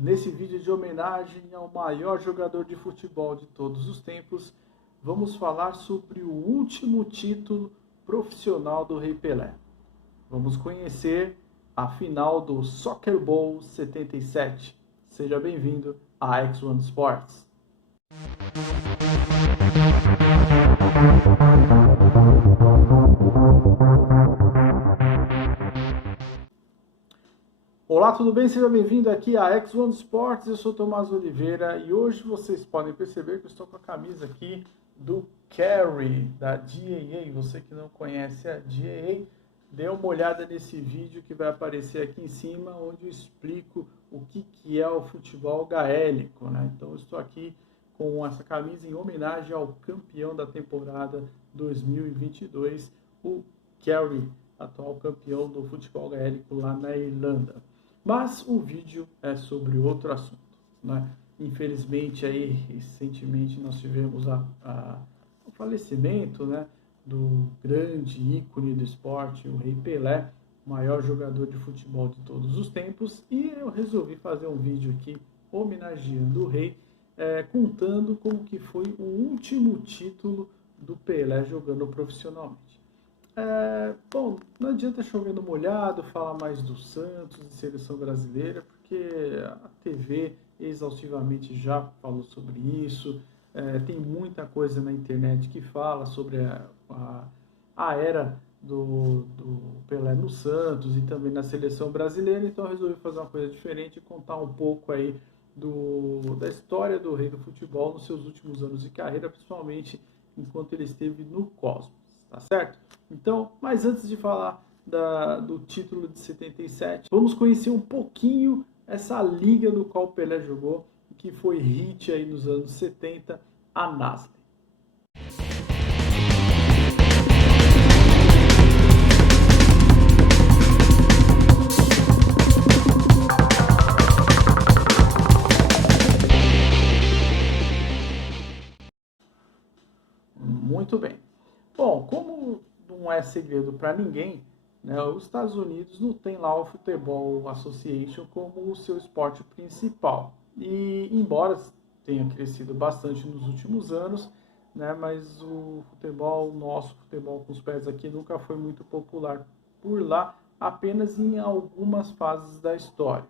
Nesse vídeo de homenagem ao maior jogador de futebol de todos os tempos, vamos falar sobre o último título profissional do Rei Pelé. Vamos conhecer a final do Soccer Bowl 77. Seja bem-vindo à X1 Sports. Olá, tudo bem? Seja bem-vindo aqui à X1 Sports. Eu sou Tomás Oliveira e hoje vocês podem perceber que eu estou com a camisa aqui do Carry, da GAA. Você que não conhece a GAA, dê uma olhada nesse vídeo que vai aparecer aqui em cima, onde eu explico o que é o futebol gaélico, né? Então eu estou aqui com essa camisa em homenagem ao campeão da temporada 2022, o Carry, atual campeão do futebol gaélico lá na Irlanda. Mas o vídeo é sobre outro assunto, né? Infelizmente, aí, recentemente nós tivemos o falecimento, né, do grande ícone do esporte, o Rei Pelé, maior jogador de futebol de todos os tempos, e eu resolvi fazer um vídeo aqui homenageando o Rei, contando como que foi o último título do Pelé jogando profissionalmente. Bom, não adianta chover no molhado, falar mais do Santos e seleção brasileira, porque a TV exaustivamente já falou sobre isso. Tem muita coisa na internet que fala sobre a era do Pelé no Santos e também na seleção brasileira, então eu resolvi fazer uma coisa diferente e contar um pouco aí da história do Rei do Futebol nos seus últimos anos de carreira, principalmente enquanto ele esteve no Cosmos. Tá certo? Então, mas antes de falar do título de 77, vamos conhecer um pouquinho essa liga do qual o Pelé jogou, que foi hit aí nos anos 70, a NASL. Muito bem. Bom, como não é segredo para ninguém, né, os Estados Unidos não tem lá o Football Association como o seu esporte principal. E embora tenha crescido bastante nos últimos anos, né, mas o nosso futebol com os pés aqui, nunca foi muito popular por lá, apenas em algumas fases da história.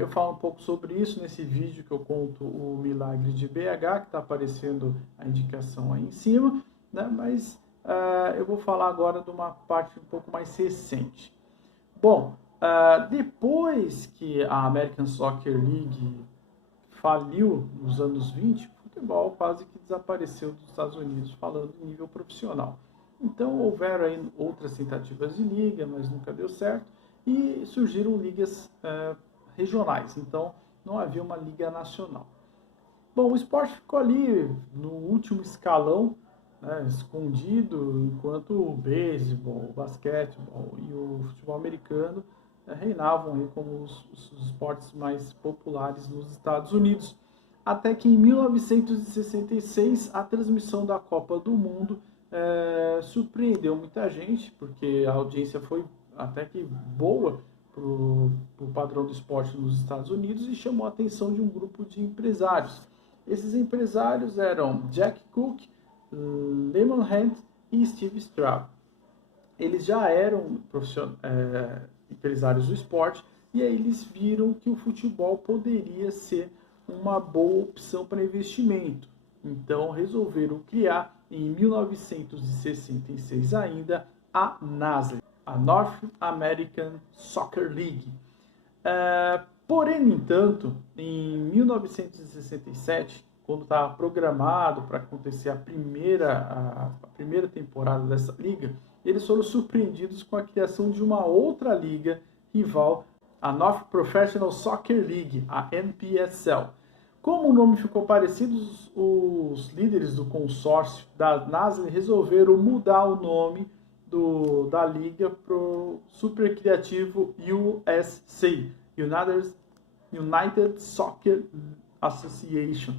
Eu falo um pouco sobre isso nesse vídeo que eu conto o Milagre de BH, que está aparecendo a indicação aí em cima, né? Mas eu vou falar agora de uma parte um pouco mais recente. Bom, depois que a American Soccer League faliu nos anos 20, o futebol quase que desapareceu dos Estados Unidos, falando em nível profissional. Então houveram aí outras tentativas de liga, mas nunca deu certo, e surgiram ligas regionais, então não havia uma liga nacional. Bom, o esporte ficou ali no último escalão, né, escondido, enquanto o beisebol, o basquetebol e o futebol americano reinavam aí como os esportes mais populares nos Estados Unidos. Até que em 1966 a transmissão da Copa do Mundo surpreendeu muita gente, porque a audiência foi até que boa para o padrão do esporte nos Estados Unidos e chamou a atenção de um grupo de empresários. Esses empresários eram Jack Cook, Lehman Hand e Steve Straub. Eles já eram empresários do esporte e aí eles viram que o futebol poderia ser uma boa opção para investimento. Então resolveram criar em 1966 ainda a NASL, a North American Soccer League. Porém, no entanto, em 1967, quando estava programado para acontecer a primeira temporada dessa liga, eles foram surpreendidos com a criação de uma outra liga rival, a North Professional Soccer League, a NPSL. Como o nome ficou parecido, os líderes do consórcio da NASL resolveram mudar o nome da liga para o super criativo USC, United Soccer Association.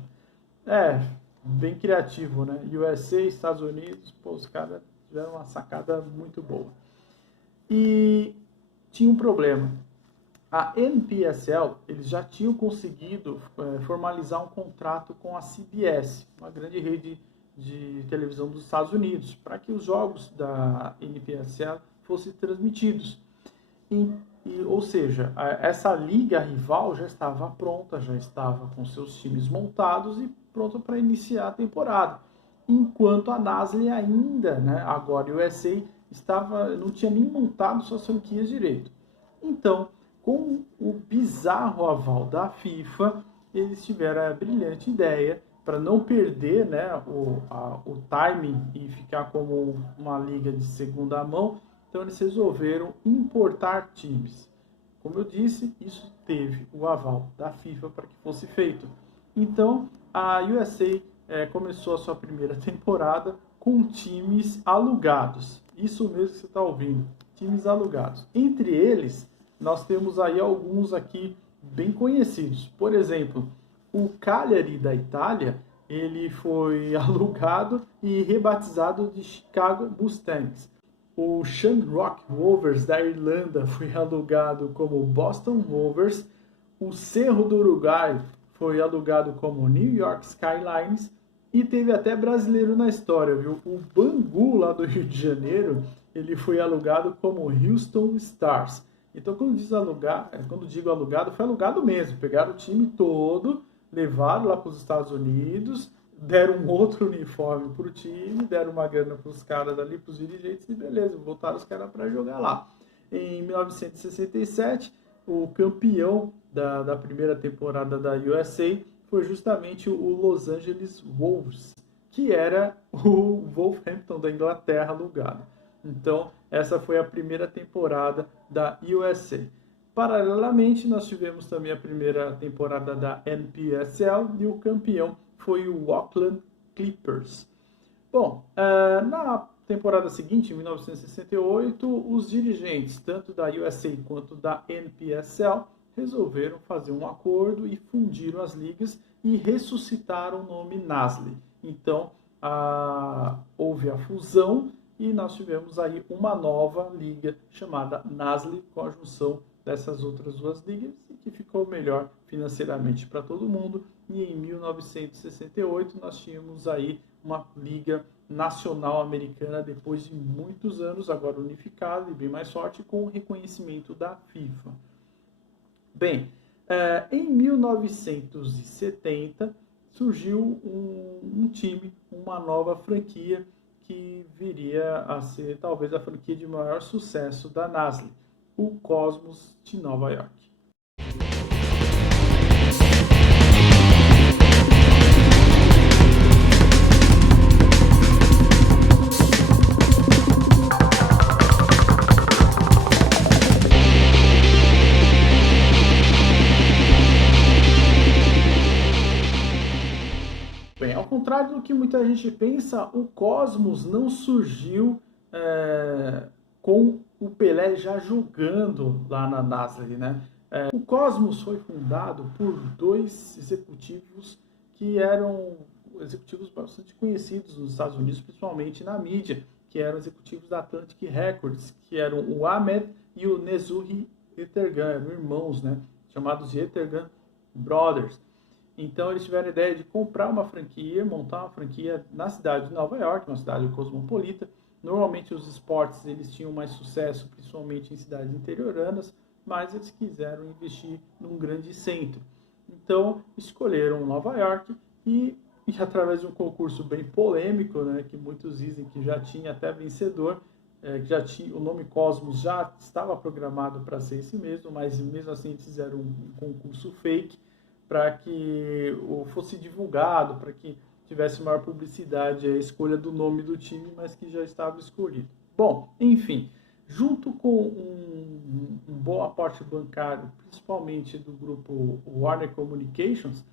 Bem criativo, né? USA, Estados Unidos, os caras tiveram uma sacada muito boa. E tinha um problema. A NPSL, eles já tinham conseguido formalizar um contrato com a CBS, uma grande rede de televisão dos Estados Unidos, para que os jogos da NPSL fossem transmitidos. Ou seja, essa liga rival já estava pronta, já estava com seus times montados e pronta para iniciar a temporada. Enquanto a NASL ainda, né, agora o USA, não tinha nem montado suas franquias direito. Então, com o bizarro aval da FIFA, eles tiveram a brilhante ideia, para não perder, né, o timing e ficar como uma liga de segunda mão, então eles resolveram importar times. Como eu disse, isso teve o aval da FIFA para que fosse feito. Então, a USA começou a sua primeira temporada com times alugados. Isso mesmo que você está ouvindo, times alugados. Entre eles, nós temos aí alguns aqui bem conhecidos. Por exemplo, o Cagliari da Itália, ele foi alugado e rebatizado de Chicago Mustangs. O Shamrock Rovers da Irlanda foi alugado como Boston Rovers. O Cerro do Uruguai foi alugado como New York Skylines. E teve até brasileiro na história, viu? O Bangu, lá do Rio de Janeiro, ele foi alugado como Houston Stars. Então, quando digo alugado, foi alugado mesmo. Pegaram o time todo, levaram lá para os Estados Unidos, deram um outro uniforme para o time, deram uma grana para os caras ali, para os dirigentes, e beleza, botaram os caras para jogar lá. Em 1967, o campeão da primeira temporada da USA foi justamente o Los Angeles Wolves, que era o Wolverhampton da Inglaterra alugado. Então, essa foi a primeira temporada da USA. Paralelamente, nós tivemos também a primeira temporada da NPSL e o campeão foi o Auckland Clippers. Bom, na temporada seguinte, em 1968, os dirigentes, tanto da USA quanto da NPSL, resolveram fazer um acordo e fundiram as ligas e ressuscitaram o nome NASL. Então, houve a fusão e nós tivemos aí uma nova liga chamada NASL, com a junção dessas outras duas ligas, e que ficou melhor financeiramente para todo mundo. E em 1968 nós tínhamos aí uma liga nacional americana depois de muitos anos, agora unificada e bem mais forte, com o reconhecimento da FIFA. Bem, em 1970 surgiu um time, uma nova franquia que viria a ser talvez a franquia de maior sucesso da NASL, o Cosmos de Nova York. Bem, ao contrário do que muita gente pensa, o Cosmos não surgiu com o Pelé já jogando lá na NASL, né? O Cosmos foi fundado por dois executivos que eram executivos bastante conhecidos nos Estados Unidos, principalmente na mídia, que eram executivos da Atlantic Records, que eram o Ahmed e o Nezuhi Etergan, eram irmãos, né? Chamados de Etergan Brothers. Então eles tiveram a ideia de comprar uma franquia, montar uma franquia na cidade de Nova York, uma cidade cosmopolita. Normalmente os esportes eles tinham mais sucesso, principalmente em cidades interioranas, mas eles quiseram investir num grande centro. Então escolheram Nova York e através de um concurso bem polêmico, né, que muitos dizem que já tinha até vencedor, que já tinha, o nome Cosmos já estava programado para ser esse mesmo, mas mesmo assim eles fizeram um concurso fake para que fosse divulgado, para que tivesse maior publicidade a escolha do nome do time, mas que já estava escolhido. Bom, enfim, junto com um bom aporte bancário, principalmente do grupo Warner Communications,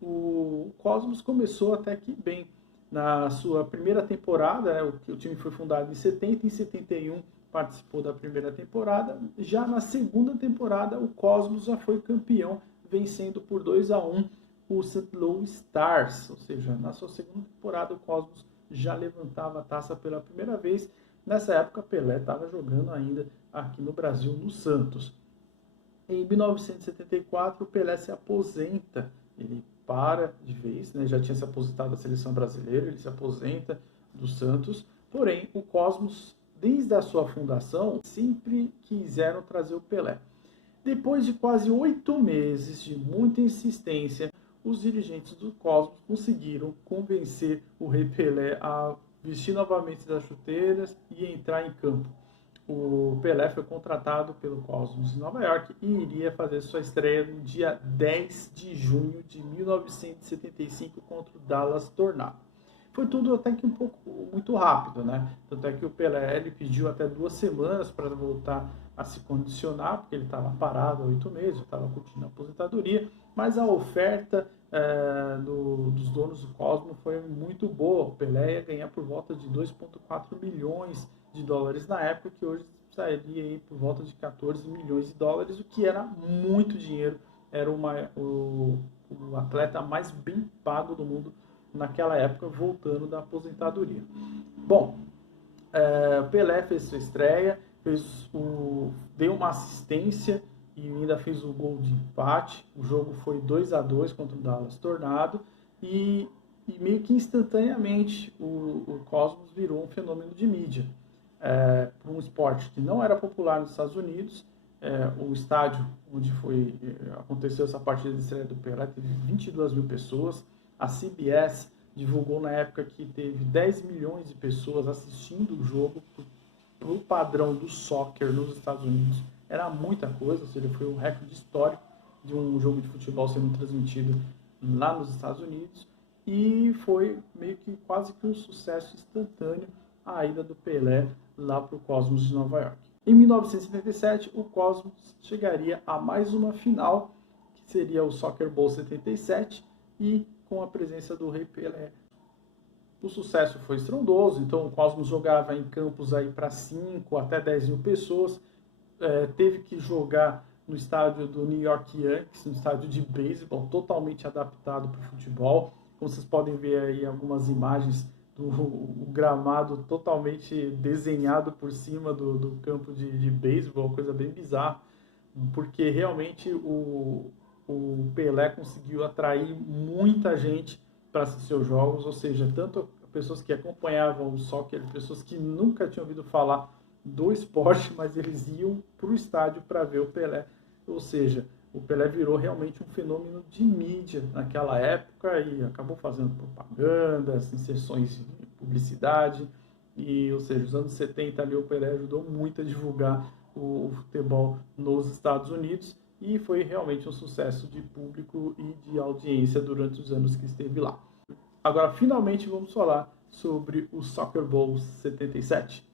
o Cosmos começou até que bem. Na sua primeira temporada, né, o time foi fundado em 70, em 71 participou da primeira temporada. Já na segunda temporada, o Cosmos já foi campeão, vencendo por 2-1 o St. Louis Stars, ou seja, na sua segunda temporada o Cosmos já levantava a taça pela primeira vez. Nessa época Pelé estava jogando ainda aqui no Brasil, no Santos. Em 1974, o Pelé se aposenta, ele para de vez, né? Já tinha se aposentado da seleção brasileira, ele se aposenta do Santos, porém o Cosmos, desde a sua fundação, sempre quiseram trazer o Pelé. Depois de quase 8 meses de muita insistência, os dirigentes do Cosmos conseguiram convencer o Rei Pelé a vestir novamente as chuteiras e entrar em campo. O Pelé foi contratado pelo Cosmos em Nova York e iria fazer sua estreia no dia 10 de junho de 1975 contra o Dallas Tornado. Foi tudo até que muito rápido, né? Tanto é que o Pelé ele pediu até 2 semanas para voltar a se condicionar, porque ele estava parado há 8 meses, estava curtindo a aposentadoria, mas a oferta dos donos do Cosmos foi muito boa. O Pelé ia ganhar por volta de 2,4 milhões de dólares na época, que hoje sairia aí por volta de 14 milhões de dólares, o que era muito dinheiro. Era o atleta mais bem pago do mundo naquela época, voltando da aposentadoria. Bom, Pelé fez sua estreia, deu uma assistência e ainda fez o gol de empate. O jogo foi 2-2 contra o Dallas Tornado e meio que instantaneamente o Cosmos virou um fenômeno de mídia. Para um esporte que não era popular nos Estados Unidos, o estádio onde aconteceu essa partida de estreia do Pelé teve 22 mil pessoas. A CBS divulgou na época que teve 10 milhões de pessoas assistindo o jogo. Para o padrão do soccer nos Estados Unidos era muita coisa, ou seja, foi um recorde histórico de um jogo de futebol sendo transmitido lá nos Estados Unidos, e foi meio que quase que um sucesso instantâneo a ida do Pelé lá para o Cosmos de Nova York. Em 1977, o Cosmos chegaria a mais uma final, que seria o Soccer Bowl 77, e com a presença do Rei Pelé. O sucesso foi estrondoso, então o Cosmos jogava em campos aí para 5 até 10 mil pessoas, teve que jogar no estádio do New York Yankees, no estádio de beisebol, totalmente adaptado para o futebol. Como vocês podem ver aí algumas imagens do gramado totalmente desenhado por cima do campo de beisebol, coisa bem bizarra, porque realmente o Pelé conseguiu atrair muita gente para assistir os jogos, ou seja, tanto pessoas que acompanhavam o soccer, pessoas que nunca tinham ouvido falar do esporte, mas eles iam para o estádio para ver o Pelé. Ou seja, o Pelé virou realmente um fenômeno de mídia naquela época e acabou fazendo propagandas, inserções de publicidade, ou seja, os anos 70 ali o Pelé ajudou muito a divulgar o futebol nos Estados Unidos e foi realmente um sucesso de público e de audiência durante os anos que esteve lá. Agora, finalmente, vamos falar sobre o Soccer Bowl 77.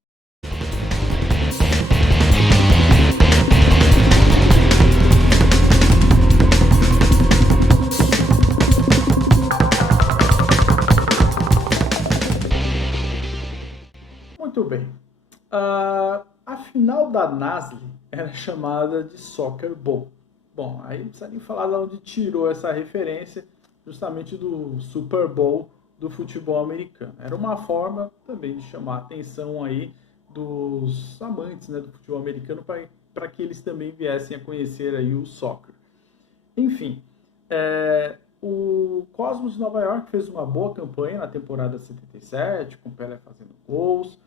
Muito bem. A final da NASL era chamada de Soccer Bowl. Bom, aí não precisa nem falar de onde tirou essa referência, justamente do Super Bowl do futebol americano. Era uma forma também de chamar a atenção aí dos amantes, né, do futebol americano para que eles também viessem a conhecer aí o soccer. Enfim, o Cosmos de Nova York fez uma boa campanha na temporada 77, com o Pelé fazendo gols,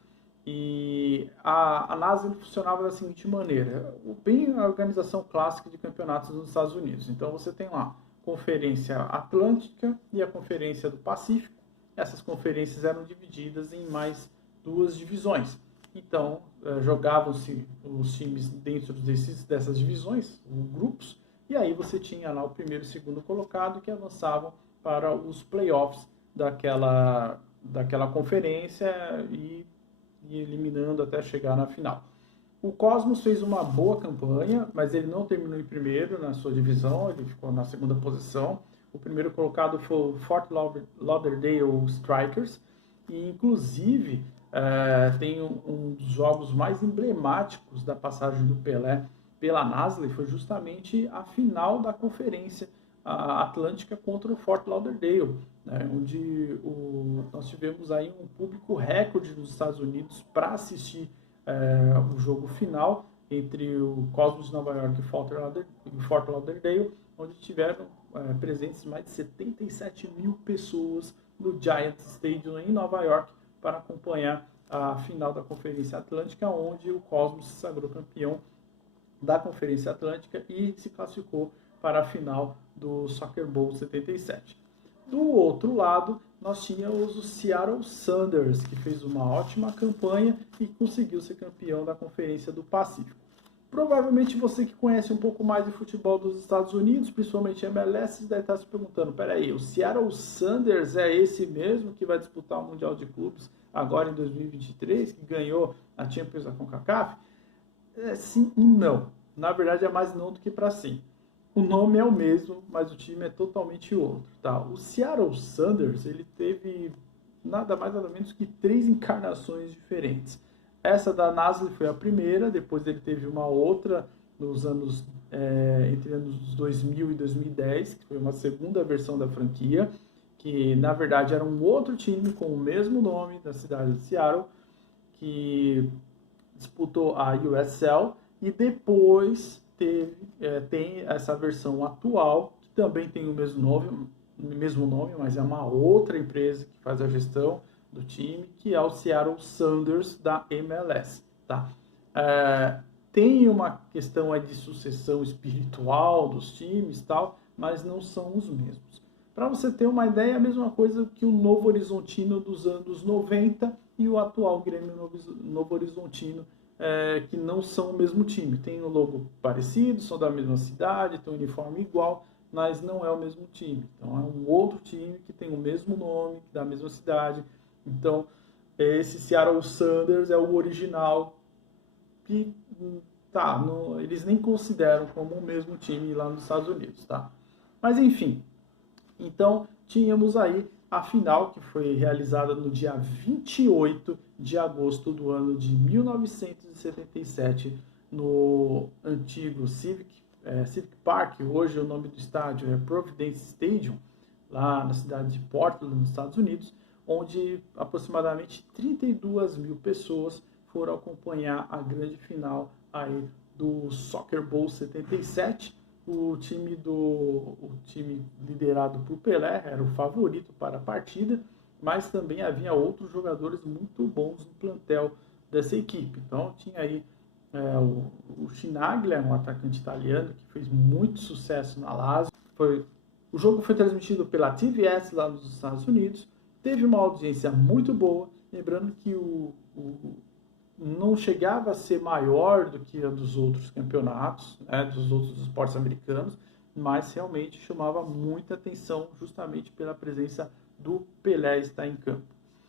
e a NASA funcionava da seguinte maneira, bem a organização clássica de campeonatos nos Estados Unidos. Então você tem lá Conferência Atlântica e a Conferência do Pacífico. Essas conferências eram divididas em mais 2 divisões. Então, jogavam-se os times dentro dessas divisões, grupos, e aí você tinha lá o primeiro e o segundo colocado que avançavam para os playoffs daquela conferência e eliminando até chegar na final. O Cosmos fez uma boa campanha, mas ele não terminou em primeiro na sua divisão, ele ficou na segunda posição. O primeiro colocado foi o Fort Lauderdale Strikers, e inclusive tem um dos jogos mais emblemáticos da passagem do Pelé pela NASL, foi justamente a final da conferência Atlântica contra o Fort Lauderdale, né, onde nós tivemos aí um público recorde nos Estados Unidos para assistir o jogo final, entre o Cosmos de Nova York e Fort Lauderdale, onde tiveram presentes mais de 77 mil pessoas no Giants Stadium em Nova York para acompanhar a final da Conferência Atlântica, onde o Cosmos se sagrou campeão da Conferência Atlântica e se classificou para a final do Soccer Bowl 77. Do outro lado, nós tínhamos o Seattle Sounders, que fez uma ótima campanha e conseguiu ser campeão da Conferência do Pacífico. Provavelmente você que conhece um pouco mais de futebol dos Estados Unidos, principalmente MLS, deve estar se perguntando, peraí, o Seattle Sounders é esse mesmo que vai disputar o Mundial de Clubes agora em 2023, que ganhou a Champions da CONCACAF? Sim e não. Na verdade é mais não do que para sim. O nome é o mesmo, mas o time é totalmente outro. Tá? O Seattle Sounders ele teve nada mais nada menos que 3 encarnações diferentes. Essa da Nasle foi a primeira, depois ele teve uma outra nos anos entre anos 2000 e 2010, que foi uma segunda versão da franquia, que na verdade era um outro time com o mesmo nome da cidade de Seattle, que disputou a USL, e depois tem essa versão atual, que também tem o mesmo nome, mas é uma outra empresa que faz a gestão do time, que é o Seattle Sounders da MLS. Tá? Tem uma questão de sucessão espiritual dos times, tal, mas não são os mesmos. Para você ter uma ideia, é a mesma coisa que o Novo Horizontino dos anos 90 e o atual Grêmio Novo Horizontino, que não são o mesmo time. Tem um logo parecido, são da mesma cidade, tem um uniforme igual, mas não é o mesmo time. Então é um outro time que tem o mesmo nome, da mesma cidade. Então esse Seattle Sounders é o original, que eles nem consideram como o mesmo time lá nos Estados Unidos. Tá? Mas enfim, então tínhamos aí a final, que foi realizada no dia 28 de agosto do ano de 1977, no antigo Civic Park. Hoje o nome do estádio é Providence Stadium, lá na cidade de Portland, nos Estados Unidos, onde aproximadamente 32 mil pessoas foram acompanhar a grande final aí do Soccer Bowl 77. O time liderado por Pelé era o favorito para a partida, mas também havia outros jogadores muito bons no plantel dessa equipe. Então tinha aí o Chinaglia, um atacante italiano que fez muito sucesso na Lazio. O jogo foi transmitido pela TVS lá nos Estados Unidos, teve uma audiência muito boa, lembrando que não chegava a ser maior do que a dos outros campeonatos, dos outros esportes americanos, mas realmente chamava muita atenção justamente pela presença do Pelé estar em campo.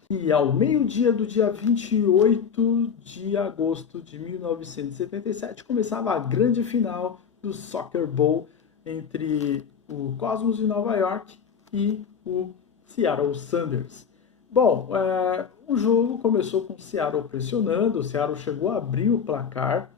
E ao meio-dia do dia 28 de agosto de 1977 começava a grande final do Soccer Bowl entre o Cosmos de Nova York e o Seattle Sounders. Bom, o jogo começou com o Seattle pressionando, o Seattle chegou a abrir o placar,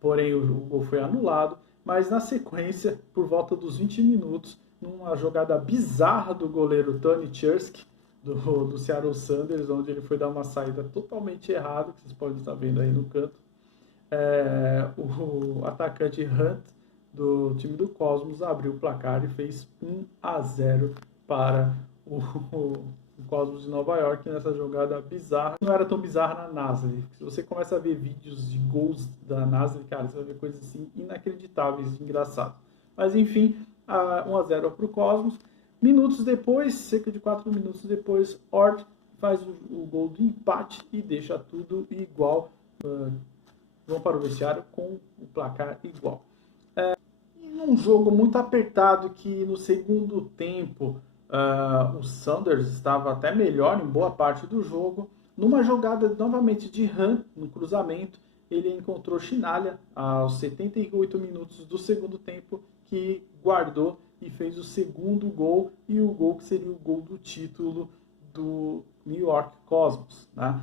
porém o gol foi anulado, mas na sequência, por volta dos 20 minutos, numa jogada bizarra do goleiro Tony Chursk, do Seattle Sounders, onde ele foi dar uma saída totalmente errada, que vocês podem estar vendo aí no canto, o atacante Hunt, do time do Cosmos, abriu o placar e fez 1-0 para o Cosmos de Nova York nessa jogada bizarra. Não era tão bizarra na Nasle. Se você começa a ver vídeos de gols da Nasle, cara, você vai ver coisas assim inacreditáveis, engraçadas. Mas enfim, 1-0 para o Cosmos. Minutos depois, cerca de 4 minutos depois, Ort faz o gol do empate e deixa tudo igual. Vão para o vestiário com o placar igual. E num jogo muito apertado, que no segundo tempo o Sounders estava até melhor em boa parte do jogo, numa jogada novamente de Hunt, no cruzamento, ele encontrou Chinaglia aos 78 minutos do segundo tempo, que guardou e fez o segundo gol, e o gol que seria o gol do título do New York Cosmos. Né?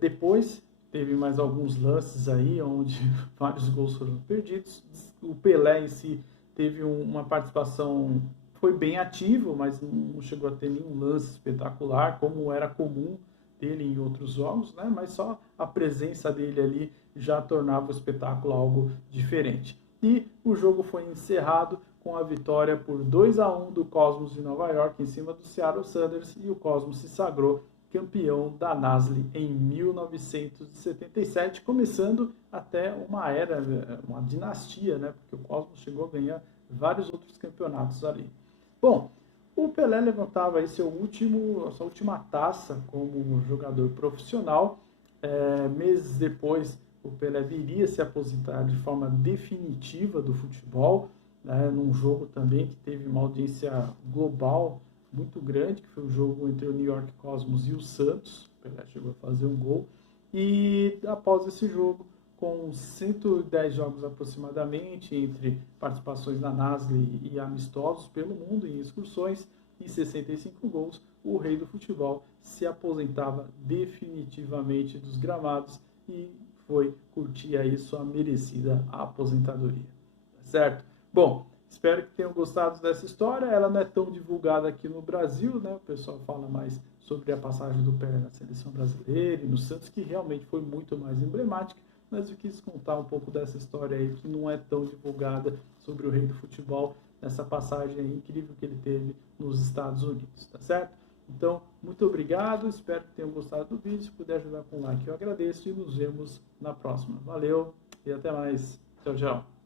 Depois teve mais alguns lances aí, onde vários gols foram perdidos. O Pelé em si teve uma participação, foi bem ativo, mas não chegou a ter nenhum lance espetacular, como era comum dele em outros jogos, né? Mas só a presença dele ali já tornava o espetáculo algo diferente. E o jogo foi encerrado com a vitória por 2-1 do Cosmos de Nova York em cima do Seattle Sounders, e o Cosmos se sagrou campeão da NASL em 1977, começando até uma era, uma dinastia, né? Porque o Cosmos chegou a ganhar vários outros campeonatos ali. Bom, o Pelé levantava aí sua última taça como jogador profissional. Meses depois, o Pelé viria se aposentar de forma definitiva do futebol, né, num jogo também que teve uma audiência global muito grande, que foi o jogo entre o New York Cosmos e o Santos. O Pelé chegou a fazer um gol. E após esse jogo, com 110 jogos aproximadamente, entre participações na NASL e amistosos pelo mundo, em excursões, e 65 gols, o rei do futebol se aposentava definitivamente dos gramados e foi curtir aí sua merecida aposentadoria. Tá certo? Bom, espero que tenham gostado dessa história. Ela não é tão divulgada aqui no Brasil, né? O pessoal fala mais sobre a passagem do Pelé na seleção brasileira e no Santos, que realmente foi muito mais emblemática, mas eu quis contar um pouco dessa história aí que não é tão divulgada sobre o rei do futebol, nessa passagem aí incrível que ele teve nos Estados Unidos, tá certo? Então, muito obrigado, espero que tenham gostado do vídeo. Se puder ajudar com um like, eu agradeço e nos vemos na próxima. Valeu e até mais. Tchau, tchau.